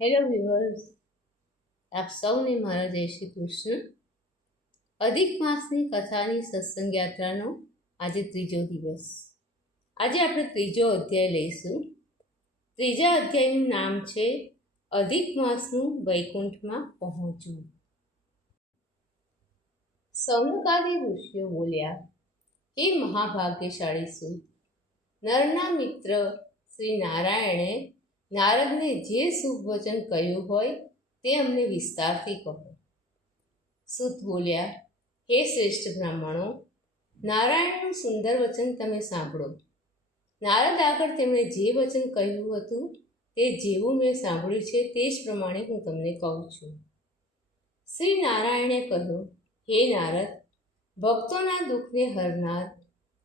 Hello viewers, આપ સૌને મારા જય શ્રી કૃષ્ણ. અધિક માસની કથાની સત્સંગ યાત્રાનો આજે ત્રીજો દિવસ. આજે આપણે ત્રીજો અધ્યાય લઈશું. ત્રીજા અધ્યાયનું નામ છે અધિક માસનું વૈકુંઠમાં પહોંચવું. સૌનકાદી ઋષિઓ બોલ્યા, હે મહાભાગ્યશાળી સૂત, નરના મિત્ર શ્રી નારાયણે નારદને જે શુભ વચન કહ્યું હોય તે અમને વિસ્તારથી કહો. સૂત બોલ્યા, હે શ્રેષ્ઠ બ્રાહ્મણો, નારાયણનું સુંદર વચન તમે સાંભળો. નારદ આગળ તેમણે જે વચન કહ્યું હતું તે જેવું મેં સાંભળ્યું છે તે જ પ્રમાણે હું તમને કહું છું. શ્રી નારાયણે કહ્યું, હે નારદ, ભક્તોના દુઃખને હરનાર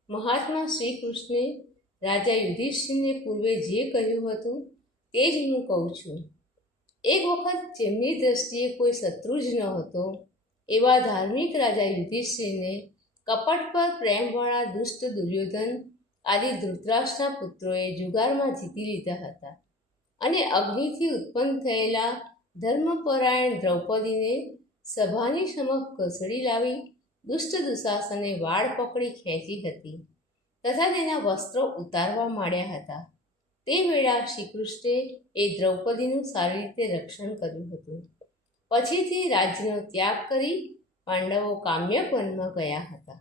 મહાત્મા શ્રી કૃષ્ણે રાજા યુધિષ્ઠિરને પૂર્વે જે કહ્યું હતું તે જ હું કહું છું. એક વખત જેમની દ્રષ્ટિએ કોઈ શત્રુ જ ન હતો એવા ધાર્મિક રાજા યુધિષ્ઠિરને કપટ પર પ્રેમવાળા દુષ્ટ દુર્યોધન આદિ ધૃતરાષ્ટ્રના પુત્રોએ જુગારમાં જીતી લીધા હતા અને અગ્નિથી ઉત્પન્ન થયેલા ધર્મપરાયણ દ્રૌપદીને સભાની સમક્ષ ઘસડી લાવી દુષ્ટ દુશાસને વાળ પકડી ખેંચી હતી તથા તેના વસ્ત્રો ઉતારવા માંડ્યા હતા. તે વેળા શ્રીકૃષ્ણે એ દ્રૌપદીનું સારી રીતે રક્ષણ કર્યું હતું. પછીથી રાજ્યનો ત્યાગ કરી પાંડવો કામ્યક વનમાં ગયા હતા.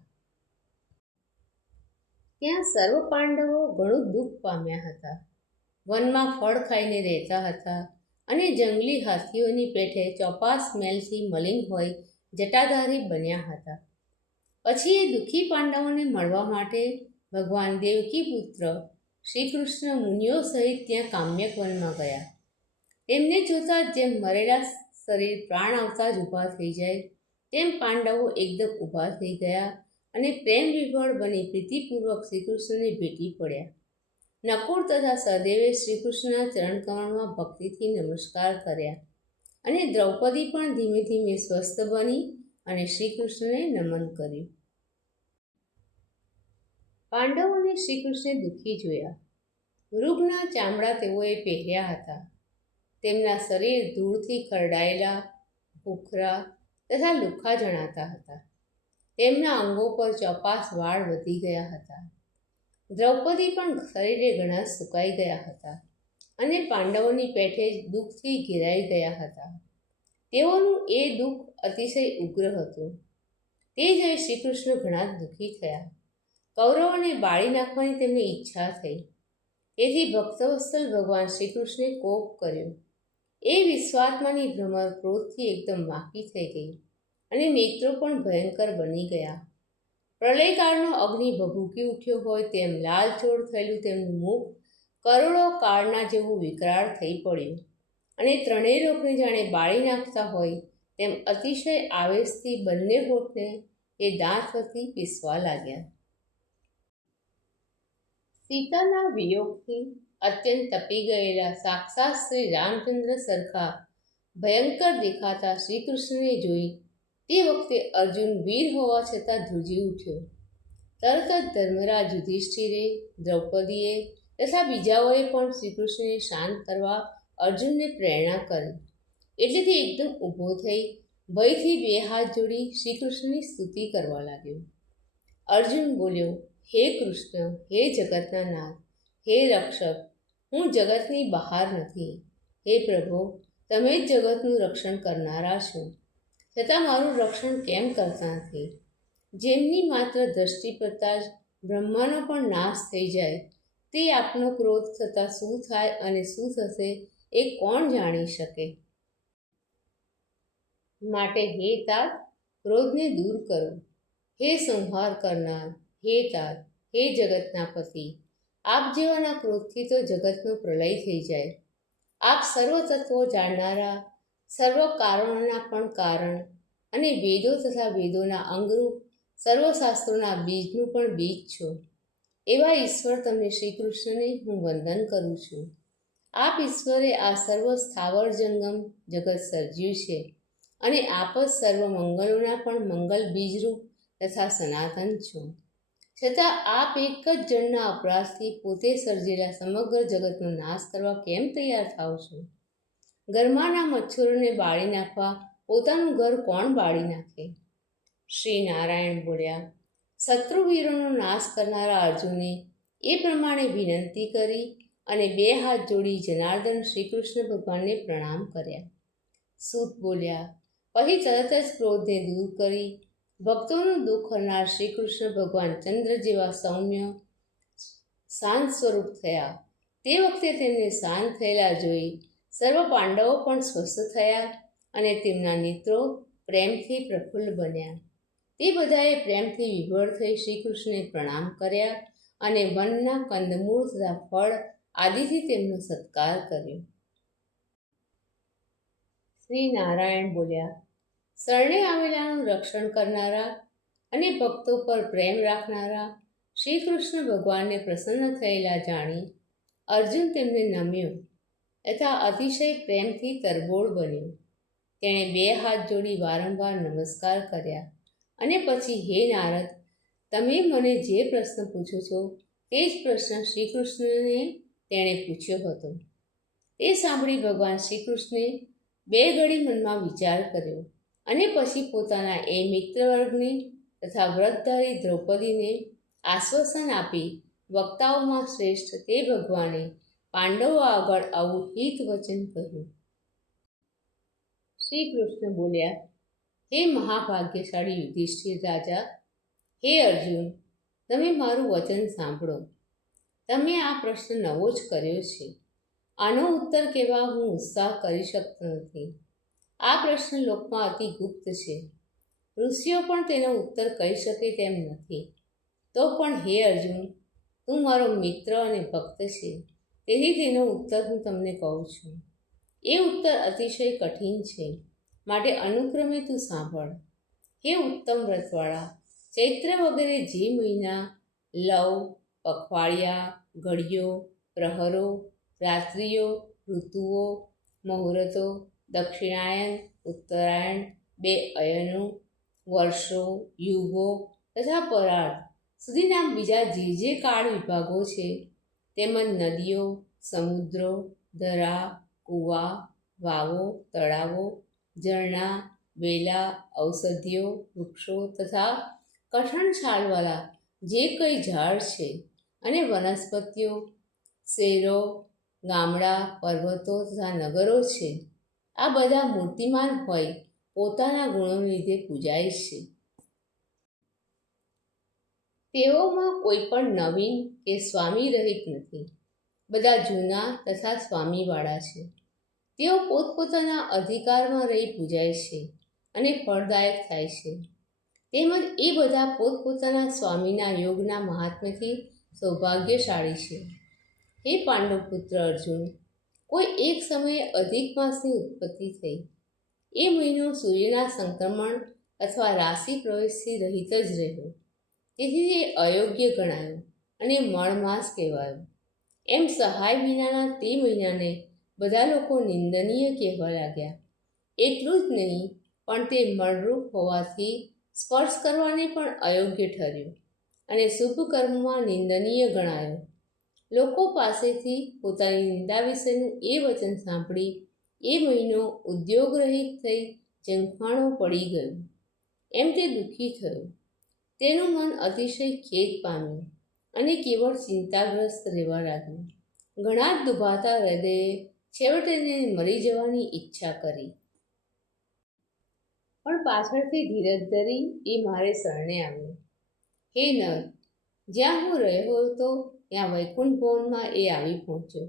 ત્યાં સર્વ પાંડવો ઘણું દુઃખ પામ્યા હતા. વનમાં ફળ ખાઈને રહેતા હતા અને જંગલી હાથીઓની પેઠે ચોપાસ મેલથી મલિન હોય જટાધારી બન્યા હતા. પછી એ દુઃખી પાંડવોને મળવા માટે ભગવાન દેવકી પુત્ર શ્રી કૃષ્ણ મુનિઓ સહિત ત્યાં કામ્યક વનમાં ગયા. તેમને જોતાં જેમ મરેલા શરીર પ્રાણ આવતા જ ઊભા થઈ જાય તેમ પાંડવો એકદમ ઊભા થઈ ગયા અને પ્રેમ વિભોળ બની પ્રીતિપૂર્વક શ્રીકૃષ્ણને ભેટી પડ્યા. નકુળ તથા સહદેવે શ્રીકૃષ્ણના ચરણકમળમાં ભક્તિથી નમસ્કાર કર્યા અને દ્રૌપદી પણ ધીમે ધીમે સ્વસ્થ બની અને શ્રીકૃષ્ણને નમન કર્યું. પાંડવોને શ્રીકૃષ્ણે દુઃખી જોયા. મૃગના ચામડા તેઓએ પહેર્યા હતા. તેમના શરીર ધૂળથી ખરડાયેલા, ભૂખરા તથા લુખ્ખા જણાતા હતા. તેમના અંગો પર ચોપાસ વાળ વધી ગયા હતા. દ્રૌપદી પણ શરીરે ઘણા સુકાઈ ગયા હતા અને પાંડવોની પેઠે દુઃખથી ઘેરાઈ ગયા હતા. તેઓનું એ દુઃખ અતિશય ઉગ્ર હતું. તે જોઈ શ્રીકૃષ્ણ ઘણા દુઃખી થયા. કૌરવોને બાળી નાખવાની તેમની ઈચ્છા થઈ. તેથી ભક્તવત્સલ ભગવાન શ્રીકૃષ્ણે કોપ કર્યો. એ વિશ્વાત્માની ભ્રમર ક્રોધથી એકદમ વાંકી થઈ ગઈ અને નેત્રો પણ ભયંકર બની ગયા. પ્રલયકાળનો અગ્નિ ભભૂકી ઉઠ્યો હોય તેમ લાલચોળ થયેલું તેમનું મુખ કરોડો કાળના જેવું વિકરાળ થઈ પડ્યું અને ત્રણેય લોકને જાણે બાળી નાખતા હોય તેમ અતિશય આવેશથી બંને હોઠને એ દાંત વતી પીસવા લાગ્યા. સીતાના વિયોગથી અત્યંત તપી ગયેલા સાક્ષાત શ્રી રામચંદ્ર સરખા ભયંકર દેખાતા શ્રીકૃષ્ણને જોઈ તે વખતે અર્જુન વીર હોવા છતાં ધ્રુજી ઉઠ્યો. તરત જ ધર્મરાજ યુધિષ્ઠિરે, દ્રૌપદીએ તથા બીજાઓએ પણ શ્રીકૃષ્ણને શાંત કરવા અર્જુનને પ્રેરણા કરી. એટલે તે એકદમ ઊભો થઈ ભયથી બે હાથ જોડી શ્રીકૃષ્ણની સ્તુતિ કરવા લાગ્યો. અર્જુન બોલ્યો, હે કૃષ્ણ, હે જગતના નાથ, હે રક્ષક, હું જગતની બહાર નથી. હે પ્રભુ, તમે જ જગતનું રક્ષણ કરનારા છો, છતાં મારું રક્ષણ કેમ કરતા નથી? જેમની માત્ર દ્રષ્ટિ પડતા જ બ્રહ્માનો પણ નાશ થઈ જાય તે આપનો ક્રોધ થતાં શું થાય અને શું થશે એ કોણ જાણી શકે? માટે હે તાત, ક્રોધને દૂર કરો. હે સંહાર કરનાર, હે તાત, હે જગતના પતિ, આપ જેવાના ક્રોધથી તો જગતનો પ્રલય થઈ જાય. આપ સર્વ તત્વો જાણનારા, સર્વ કારણોના પણ કારણ અને વેદો તથા વેદોના અંગરૂપ સર્વશાસ્ત્રોના બીજનું પણ બીજ છો. એવા ઈશ્વર તમને શ્રી કૃષ્ણને હું વંદન કરું છું. આપ ઈશ્વરે આ સર્વ સ્થાવર જંગમ જગત સર્જ્યું છે અને આપ જ સર્વ મંગલોના પણ મંગલ બીજરૂપ તથા સનાતન છો. છતાં આપ એક જ જણના અપરાધથી પોતે સર્જેલા સમગ્ર જગતનો નાશ કરવા કેમ તૈયાર થાવ છો? ઘરમાંના મચ્છરોને બાળી નાખવા પોતાનું ઘર કોણ બાળી નાખે? શ્રી નારાયણ બોલ્યા. શત્રુવીરોનો નાશ કરનારા અર્જુને એ પ્રમાણે વિનંતી કરી અને 2 હાથ જોડી જનાર્દન શ્રી કૃષ્ણ ભગવાનને પ્રણામ કર્યા. સૂત બોલ્યા. પછી તરત જ ક્રોધને દૂર કરી ભક્તોનું દુઃખ હરનાર શ્રી કૃષ્ણ ભગવાન ચંદ્ર જેવા સૌમ્ય શાંત સ્વરૂપ થયા. તે વખતે તેમને શાંત થયેલા જોઈ સર્વ પાંડવો પણ સ્વસ્થ થયા અને તેમના નેત્રો પ્રેમથી પ્રફુલ્લ બન્યા. તે બધાએ પ્રેમથી વિભોર થઈ શ્રી કૃષ્ણને પ્રણામ કર્યા અને વનના કંદમૂળ તથા ફળ આદિથી તેમનો સત્કાર કર્યો. શ્રી નારાયણ બોલ્યા. શરણે આવેલાનું રક્ષણ કરનારા અને ભક્તો પર પ્રેમ રાખનારા શ્રી કૃષ્ણ ભગવાનને પ્રસન્ન થયેલા જાણી અર્જુન તેમને નમ્યો તથા અતિશય પ્રેમથી તરબોળ બન્યો. તેણે 2 હાથ જોડી વારંવાર નમસ્કાર કર્યા અને પછી, હે નારદ, તમે મને જે પ્રશ્ન પૂછો છો તે જ પ્રશ્ન શ્રી કૃષ્ણને તેણે પૂછ્યો હતો. તે સાંભળી ભગવાન શ્રી કૃષ્ણે 2 ઘડી મનમાં વિચાર કર્યો અને પછી પોતાના એ મિત્રવર્ગને તથા વ્રતધારી દ્રૌપદીને આશ્વાસન આપી વક્તાઓમાં શ્રેષ્ઠ તે ભગવાને પાંડવો આગળ આવું હિત વચન કહ્યું. શ્રી કૃષ્ણ બોલ્યા. હે મહાભાગ્યશાળી યુધિષ્ઠિર રાજા, હે અર્જુન, તમે મારું વચન સાંભળો. તમે આ પ્રશ્ન નવો જ કર્યો છે. આનો ઉત્તર કહેવા હું ઉત્સાહ કરી શકતો નથી. આ પ્રશ્ન લોકમાં અતિ ગુપ્ત છે. ઋષિઓ પણ તેનો ઉત્તર કહી શકે તેમ નથી. તો પણ હે અર્જુન, તું મારો મિત્ર અને ભક્ત છે, તેથી તેનો ઉત્તર હું તમને કહું છું. એ ઉત્તર અતિશય કઠિન છે, માટે અનુક્રમે તું સાંભળ. હે ઉત્તમ વ્રતવાળા, ચૈત્ર વગેરે જે મહિના લવ, પખવાડિયા, ઘડીઓ, પ્રહરો, રાત્રિઓ, ઋતુઓ, મુહૂર્તો, દક્ષિણાયન, ઉત્તરાયણ, 2 અયનો, વર્ષો, યુગો તથા પરાળ સુધીના બીજા જે કાળ વિભાગો છે, તેમજ નદીઓ, સમુદ્રો, ધરા, કૂવા, વાવો, તળાવો, ઝરણા, વેલા, ઔષધિઓ, વૃક્ષો તથા કઠણ છાલવાળા જે કંઈ ઝાડ છે અને વનસ્પતિઓ, શહેરો, ગામડા, પર્વતો તથા નગરો છે, આ બધા મૂર્તિમાન હોય પોતાના ગુણોને લીધે પૂજાય છે. તેઓમાં કોઈ પણ નવીન કે સ્વામી રહિત નથી. બધા જૂના તથા સ્વામીવાળા છે. તેઓ પોતપોતાના અધિકારમાં રહી પૂજાય છે અને ફળદાયક થાય છે. તેમજ એ બધા પોતપોતાના સ્વામીના યોગના મહાત્મ્યથી સૌભાગ્યશાળી છે. હે પાંડવપુત્ર અર્જુન, કોઈ એક સમયે અધિક માસની ઉત્પત્તિ થઈ. એ મહિનો સૂર્યના સંક્રમણ અથવા રાશિ પ્રવેશથી રહિત જ રહ્યો. તેથી તે અયોગ્ય ગણાયો અને મળમાસ કહેવાયો. એમ સહાય વિનાના તે મહિનાને બધા લોકો નિંદનીય કહેવા લાગ્યા. એટલું જ નહીં, પણ તે મળરૂપ હોવાથી સ્પર્શ કરવાને પણ અયોગ્ય ઠર્યું અને શુભ કર્મમાં નિંદનીય ગણાયો. લોકો પાસેથી પોતાની નિંદા વિશેનું એ વચન સાંભળી એ મહિનો ઉદ્યોગરહિત થઈ ઝંખવાણો પડી ગયો. એમ તે દુઃખી થયો. તેનું મન અતિશય ખેદ પામ્યું અને કેવળ ચિંતાગ્રસ્ત રહેવા લાગ્યું. ઘણા જ દુભાતા હૃદયે છેવટે તેને મરી જવાની ઈચ્છા કરી. પણ પાછળથી ધીરજ ધરી એ મારે શરણે આવ્યો. હે નર, જ્યાં હું રહ્યો હતો ત્યાં વૈકુંઠ ભવનમાં એ આવી પહોંચ્યો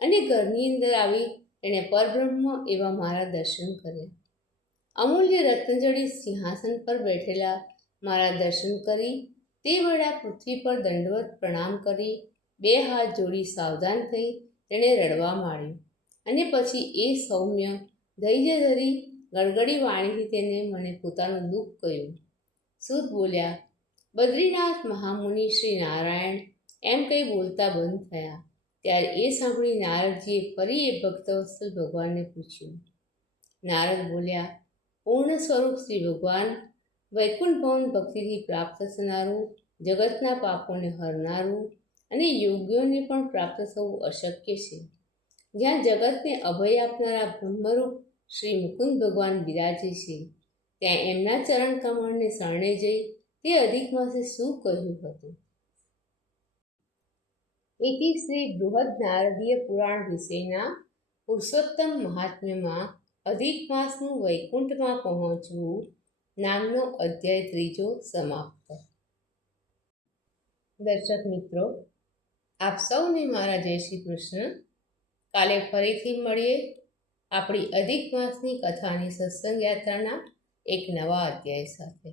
અને ઘરની અંદર આવી તેણે પરબ્રહ્મ એવા મારા દર્શન કર્યા. અમૂલ્ય રત્નજડિત સિંહાસન પર બેઠેલા મારા દર્શન કરી તે વેળા પૃથ્વી પર દંડવત પ્રણામ કરી 2 હાથ જોડી સાવધાન થઈ તેણે રડવા માંડ્યું અને પછી એ સૌમ્ય ધૈર્ય ધરી ગળગડી વાણીથી તેને મને પોતાનું દુઃખ કહ્યું. સૂત બોલ્યા. બદ્રીનાથ મહામુનિ શ્રી નારાયણ એમ કંઈ બોલતા બંધ થયા. ત્યારે એ સાંભળી નારદજીએ ફરી એ ભક્તવત્સલ ભગવાનને પૂછ્યું. નારદ બોલ્યા. પૂર્ણ સ્વરૂપ શ્રી ભગવાન વૈકુંઠ ભવન ભક્તિથી પ્રાપ્ત થનારું, જગતના પાપોને હરનારું અને યોગ્યોને પણ પ્રાપ્ત થવું અશક્ય છે. જ્યાં જગતને અભય આપનારા બ્રહ્મરૂપ શ્રી મુકુંદ ભગવાન બિરાજે છે, ત્યાં એમના ચરણ કમળને શરણે જઈ તે અધિક માસે શું કહ્યું હતું? એથી શ્રી બૃહદ નારદીય પુરાણ વિશેના પુરુષોત્તમ મહાત્મ્યમાં અધિક માસનું વૈકુંઠમાં પહોંચવું નામનો અધ્યાય 3 સમાપ્ત. દર્શક મિત્રો, આપ સૌને મારા જય શ્રી કૃષ્ણ. કાલે ફરીથી મળીએ આપણી અધિક માસની કથાની સત્સંગ યાત્રાના એક નવા અધ્યાય સાથે.